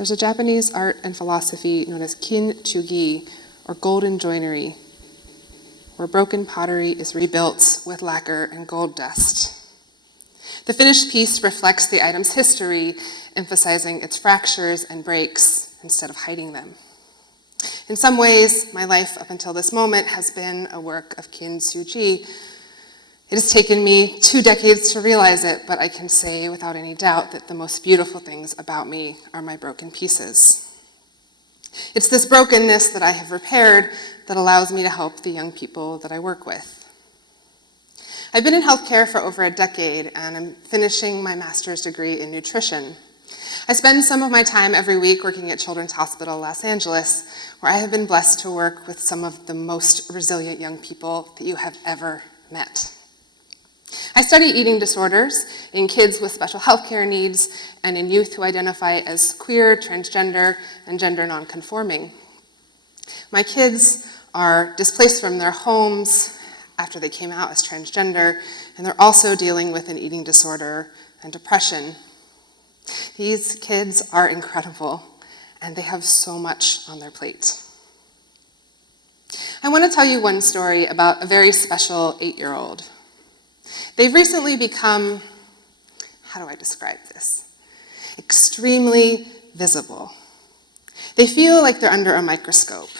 There's a Japanese art and philosophy known as kintsugi, or golden joinery, where broken pottery is rebuilt with lacquer and gold dust. The finished piece reflects the item's history, emphasizing its fractures and breaks instead of hiding them. In some ways, my life up until this moment has been a work of kintsugi. It has taken me 2 decades to realize it, but I can say without any doubt that the most beautiful things about me are my broken pieces. It's this brokenness that I have repaired that allows me to help the young people that I work with. I've been in healthcare for over a decade, and I'm finishing my master's degree in nutrition. I spend some of my time every week working at Children's Hospital Los Angeles, where I have been blessed to work with some of the most resilient young people that you have ever met. I study eating disorders in kids with special healthcare needs and in youth who identify as queer, transgender, and gender nonconforming. My kids are displaced from their homes after they came out as transgender, and they're also dealing with an eating disorder and depression. These kids are incredible, and they have so much on their plate. I want to tell you one story about a very special 8-year-old. They've recently become, how do I describe this? Extremely visible. They feel like they're under a microscope.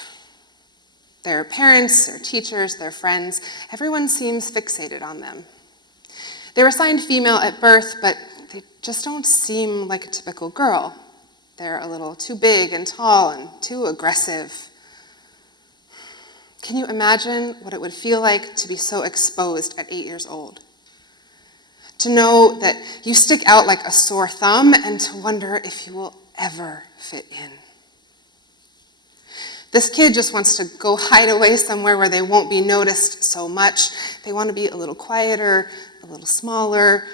Their parents, their teachers, their friends, everyone seems fixated on them. They were assigned female at birth, but they just don't seem like a typical girl. They're a little too big and tall and too aggressive. Can you imagine what it would feel like to be so exposed at 8 years old? To know that you stick out like a sore thumb and to wonder if you will ever fit in. This kid just wants to go hide away somewhere where they won't be noticed so much. They want to be a little quieter, a little smaller,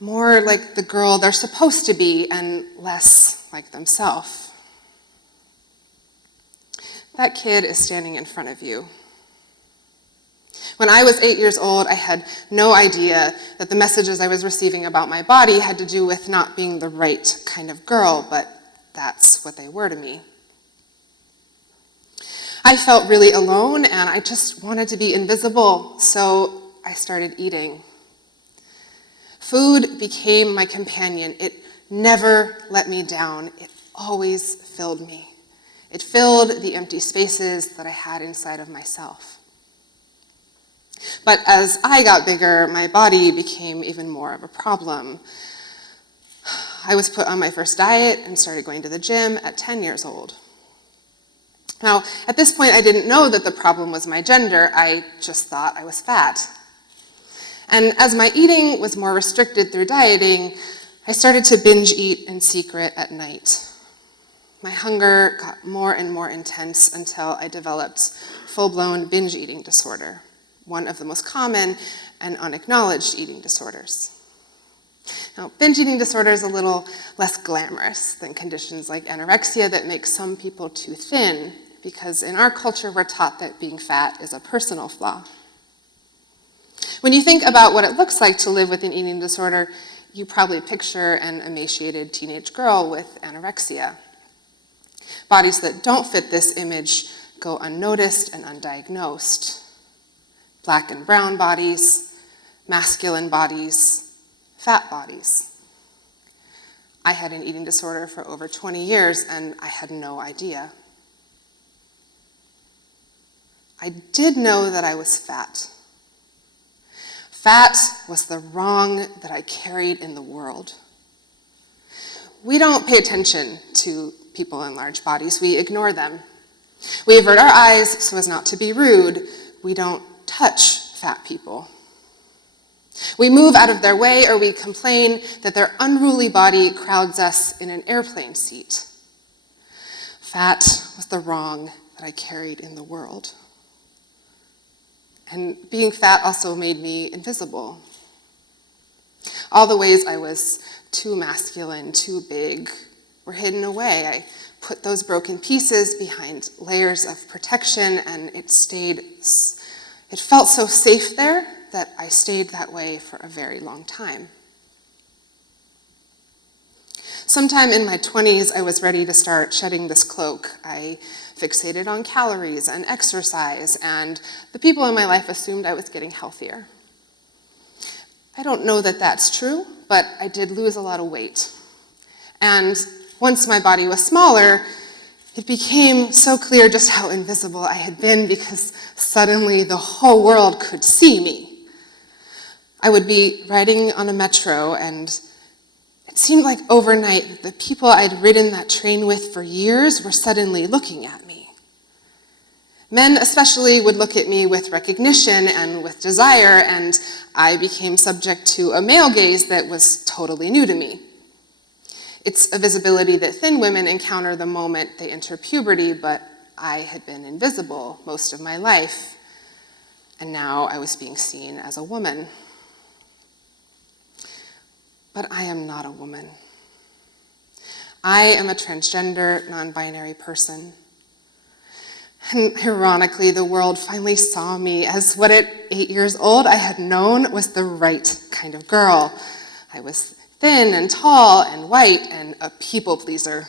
more like the girl they're supposed to be and less like themselves. That kid is standing in front of you. When I was 8 years old, I had no idea that the messages I was receiving about my body had to do with not being the right kind of girl, but that's what they were to me. I felt really alone, and I just wanted to be invisible, so I started eating. Food became my companion. It never let me down. It always filled me. It filled the empty spaces that I had inside of myself. But as I got bigger, my body became even more of a problem. I was put on my first diet and started going to the gym at 10 years old. Now, at this point, I didn't know that the problem was my gender. I just thought I was fat. And as my eating was more restricted through dieting, I started to binge eat in secret at night. My hunger got more and more intense until I developed full-blown binge eating disorder, one of the most common and unacknowledged eating disorders. Now, binge eating disorder is a little less glamorous than conditions like anorexia that make some people too thin, because in our culture, we're taught that being fat is a personal flaw. When you think about what it looks like to live with an eating disorder, you probably picture an emaciated teenage girl with anorexia. Bodies that don't fit this image go unnoticed and undiagnosed. Black and brown bodies, masculine bodies, fat bodies. I had an eating disorder for over 20 years, and I had no idea. I did know that I was fat. Fat was the wrong that I carried in the world. We don't pay attention to people in large bodies. We ignore them. We avert our eyes so as not to be rude. We don't touch fat people. We move out of their way, or we complain that their unruly body crowds us in an airplane seat. Fat was the wrong that I carried in the world. And being fat also made me invisible. All the ways I was too masculine, too big, were hidden away. I put those broken pieces behind layers of protection, and it felt so safe there that I stayed that way for a very long time. Sometime in my 20s, I was ready to start shedding this cloak. I fixated on calories and exercise, and the people in my life assumed I was getting healthier. I don't know that that's true, but I did lose a lot of weight. And once my body was smaller, it became so clear just how invisible I had been because suddenly the whole world could see me. I would be riding on a metro, and it seemed like overnight that the people I'd ridden that train with for years were suddenly looking at me. Men especially would look at me with recognition and with desire, and I became subject to a male gaze that was totally new to me. It's a visibility that thin women encounter the moment they enter puberty, but I had been invisible most of my life, and now I was being seen as a woman. But I am not a woman. I am a transgender, non-binary person. And ironically, the world finally saw me as what at 8 years old I had known was the right kind of girl. I was thin and tall and white and a people pleaser.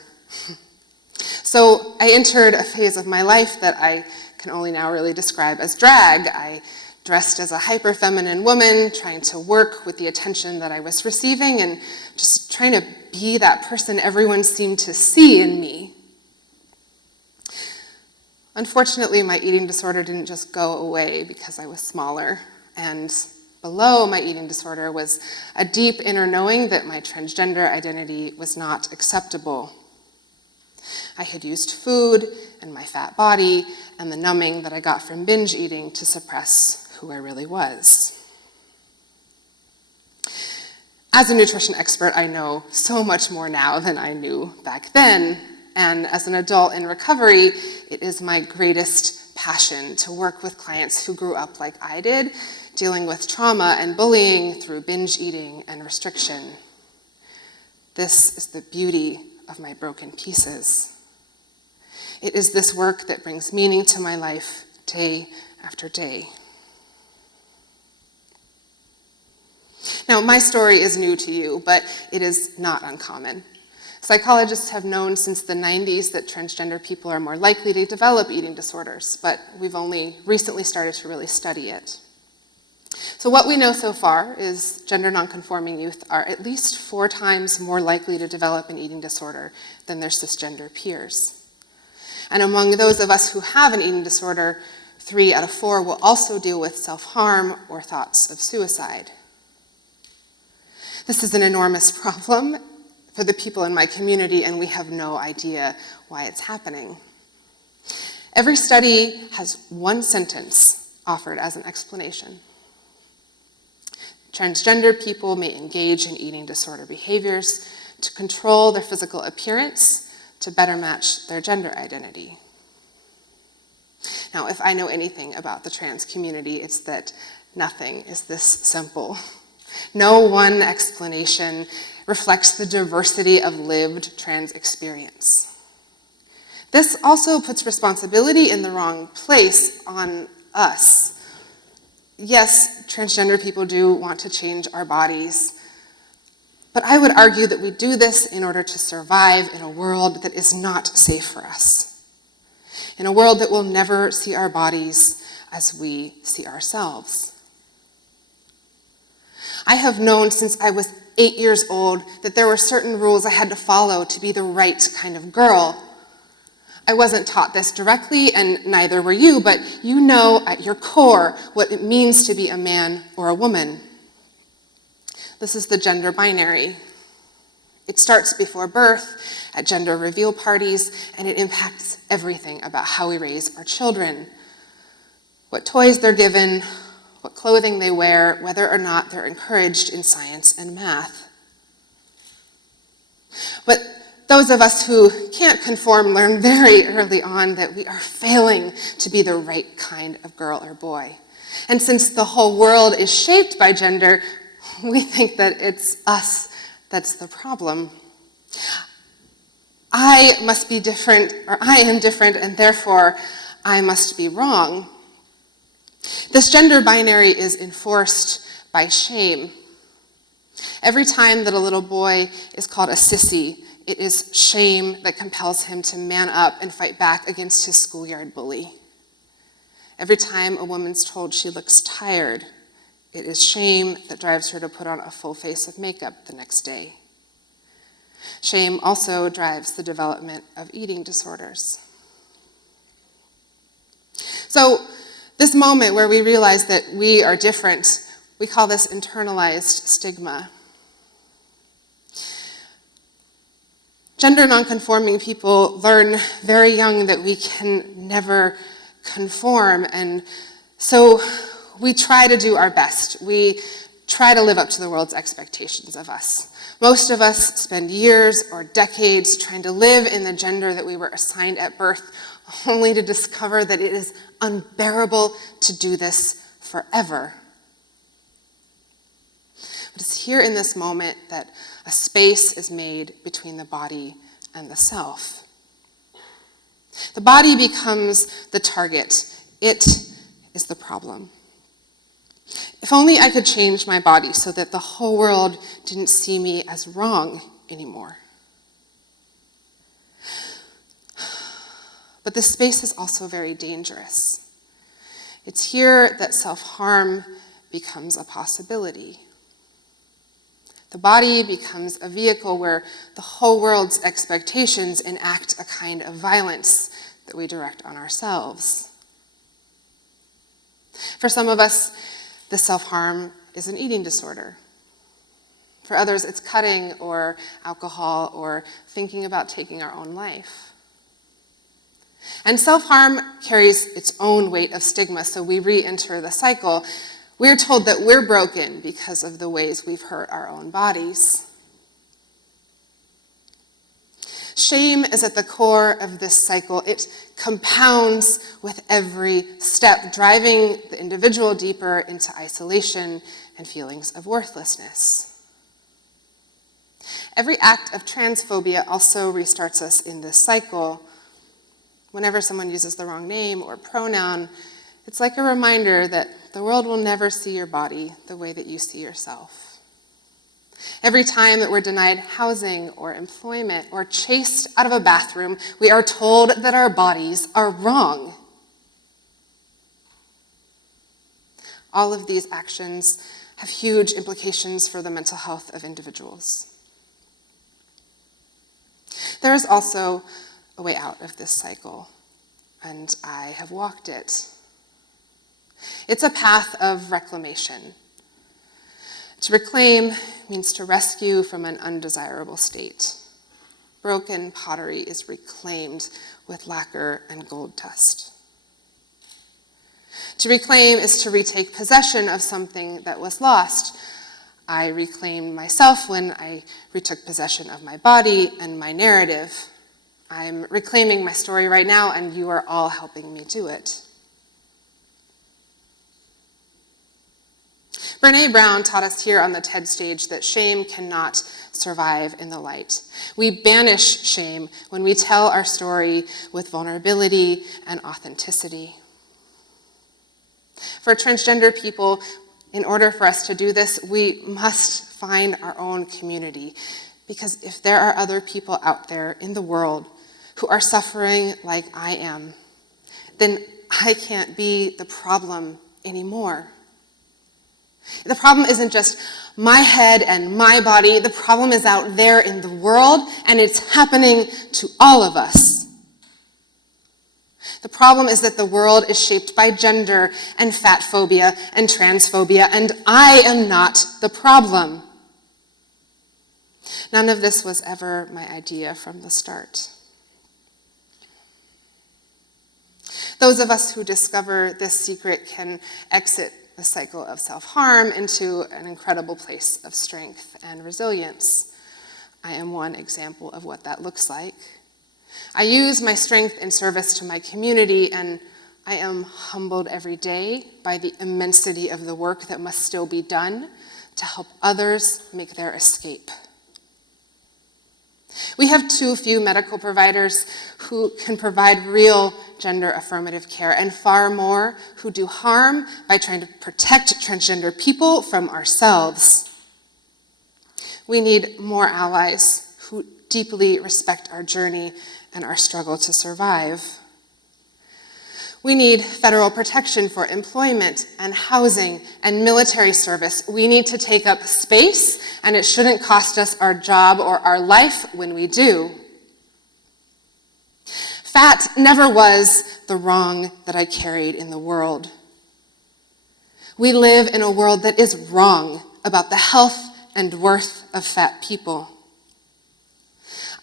So I entered a phase of my life that I can only now really describe as drag. I dressed as a hyper-feminine woman, trying to work with the attention that I was receiving and just trying to be that person everyone seemed to see in me. Unfortunately, my eating disorder didn't just go away because I was smaller, and below my eating disorder was a deep inner knowing that my transgender identity was not acceptable. I had used food and my fat body and the numbing that I got from binge eating to suppress who I really was. As a nutrition expert, I know so much more now than I knew back then. And as an adult in recovery, it is my greatest passion to work with clients who grew up like I did, dealing with trauma and bullying through binge eating and restriction. This is the beauty of my broken pieces. It is this work that brings meaning to my life day after day. Now, my story is new to you, but it is not uncommon. Psychologists have known since the 90s that transgender people are more likely to develop eating disorders, but we've only recently started to really study it. So what we know so far is gender nonconforming youth are at least 4 times more likely to develop an eating disorder than their cisgender peers. And among those of us who have an eating disorder, 3 out of 4 will also deal with self-harm or thoughts of suicide. This is an enormous problem for the people in my community, and we have no idea why it's happening. Every study has one sentence offered as an explanation. Transgender people may engage in eating disorder behaviors to control their physical appearance to better match their gender identity. Now, if I know anything about the trans community, it's that nothing is this simple. No one explanation reflects the diversity of lived trans experience. This also puts responsibility in the wrong place on us. Yes, transgender people do want to change our bodies, but I would argue that we do this in order to survive in a world that is not safe for us, in a world that will never see our bodies as we see ourselves. I have known since I was 8 years old that there were certain rules I had to follow to be the right kind of girl. I wasn't taught this directly, and neither were you, but you know at your core what it means to be a man or a woman. This is the gender binary. It starts before birth, at gender reveal parties, and it impacts everything about how we raise our children. What toys they're given, what clothing they wear, whether or not they're encouraged in science and math. But those of us who can't conform learn very early on that we are failing to be the right kind of girl or boy. And since the whole world is shaped by gender, we think that it's us that's the problem. I must be different, or I am different, and therefore I must be wrong. This gender binary is enforced by shame. Every time that a little boy is called a sissy, it is shame that compels him to man up and fight back against his schoolyard bully. Every time a woman's told she looks tired, it is shame that drives her to put on a full face of makeup the next day. Shame also drives the development of eating disorders. So this moment where we realize that we are different, we call this internalized stigma. Gender nonconforming people learn very young that we can never conform, and so we try to do our best. We try to live up to the world's expectations of us. Most of us spend years or decades trying to live in the gender that we were assigned at birth, only to discover that it is unbearable to do this forever. But it's here in this moment that a space is made between the body and the self. The body becomes the target. It is the problem. If only I could change my body so that the whole world didn't see me as wrong anymore. But this space is also very dangerous. It's here that self-harm becomes a possibility. The body becomes a vehicle where the whole world's expectations enact a kind of violence that we direct on ourselves. For some of us, the self-harm is an eating disorder. For others, it's cutting or alcohol or thinking about taking our own life. And self-harm carries its own weight of stigma, so we re-enter the cycle. We're told that we're broken because of the ways we've hurt our own bodies. Shame is at the core of this cycle. It compounds with every step, driving the individual deeper into isolation and feelings of worthlessness. Every act of transphobia also restarts us in this cycle. Whenever someone uses the wrong name or pronoun, it's like a reminder that the world will never see your body the way that you see yourself. Every time that we're denied housing or employment or chased out of a bathroom, we are told that our bodies are wrong. All of these actions have huge implications for the mental health of individuals. There is also a way out of this cycle, and I have walked it. It's a path of reclamation. To reclaim means to rescue from an undesirable state. Broken pottery is reclaimed with lacquer and gold dust. To reclaim is to retake possession of something that was lost. I reclaimed myself when I retook possession of my body and my narrative. I'm reclaiming my story right now, and you are all helping me do it. Brené Brown taught us here on the TED stage that shame cannot survive in the light. We banish shame when we tell our story with vulnerability and authenticity. For transgender people, in order for us to do this, we must find our own community. Because if there are other people out there in the world who are suffering like I am, then I can't be the problem anymore. The problem isn't just my head and my body. The problem is out there in the world, and it's happening to all of us. The problem is that the world is shaped by gender and fat phobia and transphobia, and I am not the problem. None of this was ever my idea from the start. Those of us who discover this secret can exit the cycle of self-harm into an incredible place of strength and resilience. I am one example of what that looks like. I use my strength in service to my community, and I am humbled every day by the immensity of the work that must still be done to help others make their escape. We have too few medical providers who can provide real gender affirmative care, and far more who do harm by trying to protect transgender people from ourselves. We need more allies who deeply respect our journey and our struggle to survive. We need federal protection for employment and housing and military service. We need to take up space, and it shouldn't cost us our job or our life when we do. Fat never was the wrong that I carried in the world. We live in a world that is wrong about the health and worth of fat people.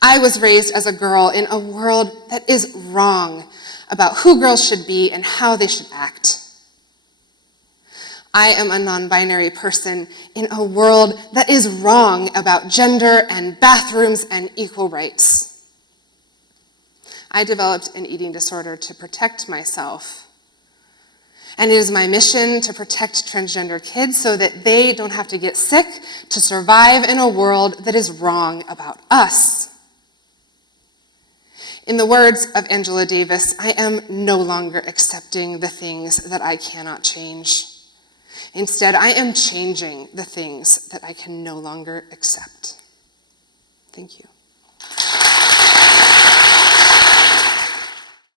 I was raised as a girl in a world that is wrong about who girls should be and how they should act. I am a non-binary person in a world that is wrong about gender and bathrooms and equal rights. I developed an eating disorder to protect myself. And it is my mission to protect transgender kids so that they don't have to get sick to survive in a world that is wrong about us. In the words of Angela Davis, I am no longer accepting the things that I cannot change. Instead, I am changing the things that I can no longer accept. Thank you.